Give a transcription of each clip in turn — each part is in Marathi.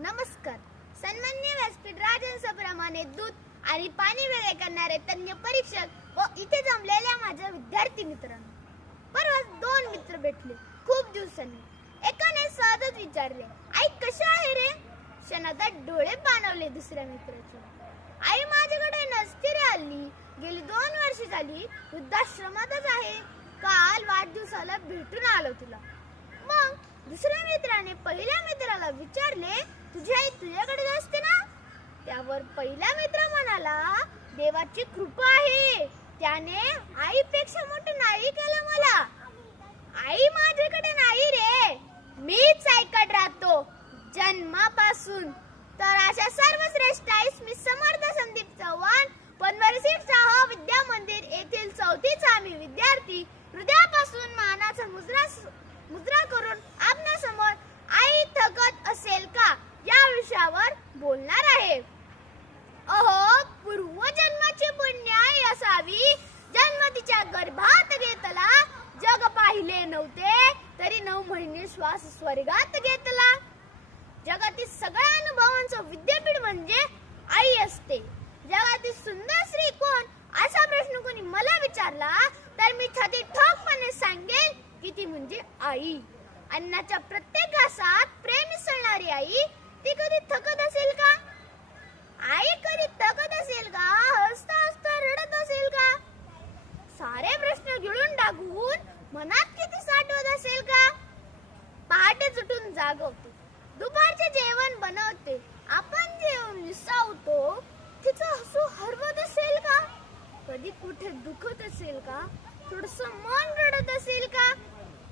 नमस्कार. सन्मान्य व्यासपीठ राजहंसाप्रमाणे दूध आणि पाणी वेगळे करणारे तज्ञ परीक्षक व इथे जमलेल्या माझ्या विद्यार्थी मित्रांनो. परवा दोन मित्र भेटले. खूप दिवसांनी. एकाने सहजच विचारले आई कशा आहे रे? क्षणाचा डोळे पाणवले दुसऱ्या मित्राचे. आई माझ्याकडे नसती रे हल्ली. गेली दोन वर्ष झाली वृद्धाश्रमातच आहे. काल वाढदिवसाला भेटून आलो तुला. मग दुसऱ्या मित्राने पहिल्या मित्राला विचारले तुझी आई तुझ्याकडे असते ना? त्यावर पहिला मित्र म्हणाला देवाची कृपा आहे. त्याने आईपेक्षा मोठं नाही केलं मला. आई माझ्याकडे नाही रे. मीच ऐकत राहतो. जन्मापासून. तर अशा सर्व श्रेष्ठ आईस मी समर्थ संदीप चव्हाण पनवरसी शाह विद्या मंदिर येथील चौथीचा आम्ही विद्यार्थी हृदयापासून मानाचा मुद्रा मुद्रा करून आपल्यासमोर आई थकत असेल का? या विषयावर बोलणार आहे. अहो पूर्वजन्माची पुण्य असावी. जन्म तिच्या गर्भात घेतला. जग पाहिले नव्हते तरी नऊ महिने श्वास स्वर्गात घेतला. जगातील सगळ्या अनुभवांचं विद्यापीठ म्हणजे आई असते. जगातील सुंदर स्त्री कोण? असा प्रश्न कोणी मला विचारला तर मी छाती ठोकपणे सांगेन की ती म्हणजे आई. अन्नाच्या प्रत्येक घासात प्रेम मिसळणारी आई ती कधी थकत असेल का? आई कधी थकत असेल का? हसता हसता रडत असेल का? सारे प्रश्न गिळून टाकून मनात किती साठवत असेल का? पहाटे उठून जागवते. दुपारचे जेवण बनवते. आपण जेवण विसावतो तिचं हसू हरवत असेल का? कधी कुठे दुखत असेल का? थोडस मन रडत असेल का?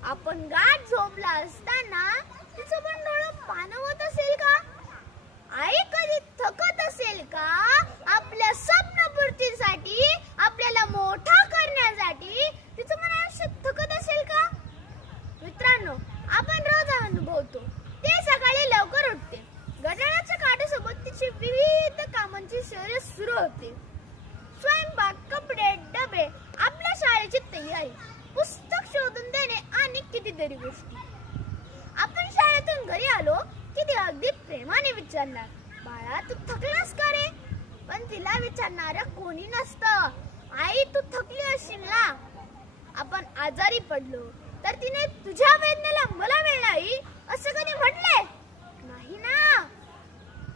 आपण गाठ झोपला असताना तिचं पण डोळं पाणवत असेल का आई कधी थकत असेल का आपल्या स्वप्नपूर्तीसाठी आपल्याला मोठा करण्यासाठी तिचं मन आयुष्य थकत असेल का मित्रांनो आपण रोज अनुभवतो ते सकाळी लवकर उठते घड्याळाच्या काठासोबत तिची विविध कामांची शर्यत सुरू होते. स्वयंपाक कपडे डबे आपल्या शाळेची तयारी पुस्तक शोधून देणे आणि कितीतरी गोष्टी. आपण शाळेतून घरी आलो की ती अगदी प्रेमाने विचारणार बाळा तू थकलास का रे? पण तिला विचारणार कोणी नसतं. आई तू थकली असशील ना. आपण आजारी पडलो तर तिने तुझ्या वेदनेला मला वेळ नाही असं कधी म्हटलंय? नाही ना.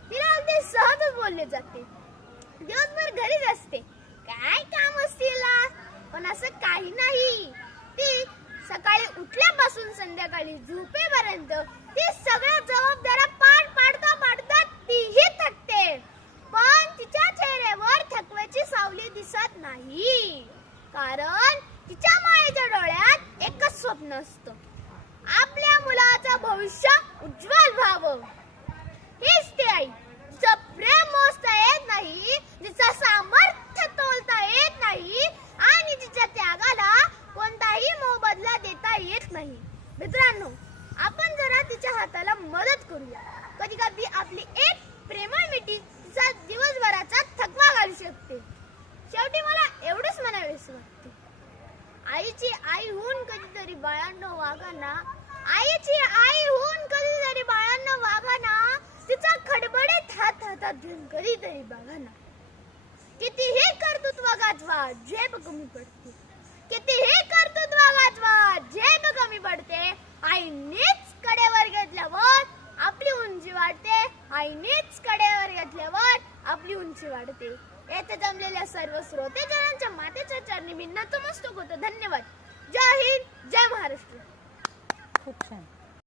तिला अगदी सहजच बोलले जाते. दिवसभर घरीच असते. काय काम असतील पण असं काही नाही. ती सकाळी उठल्यापासून संध्याकाळी झोपेपर्यंत ती सगळ्या जबाबदाऱ्या पार पाडता पाडता तीही थकते. पण तिच्या चेहऱ्यावर थकव्याची सावली दिसत नाही. कारण तिच्या मायेच्या डोळ्यात एकच स्वप्न असतं. आपल्या मुलाचं भविष्य उज्ज्वल व्हावं. हीच ती आई. मित्रांनो आपण जरा तिच्या हाताला मदत करूया. कधी कधी आपली एक प्रेमळ मिठी तिचा दिवसभराचा थकवा घालू शकते. शेवटी मला एवढंच म्हणावेस वाटते. आईची आई होऊन कधीतरी बाळांनो वागा ना. आईची आई होऊन कधीतरी बाळांनो वागा ना. तिचा खडबडीत हात हातात घेऊन कधीतरी बघा ना. कितीही कर्तृत्व गाजवा झेप कमी पडते. किती कितीही वाचवा जे ग कमी पडते आईनेच कडेवर घेतल्यावर आपली उंची वाढते. आईनेच कडेवर घेतल्यावर आपली उंची वाढते. येथे जमलेल्या सर्व श्रोते जणांच्या मातेच्या चरणी मी नतमस्तक होतो. धन्यवाद. जय हिंद जय महाराष्ट्र. खूप छान.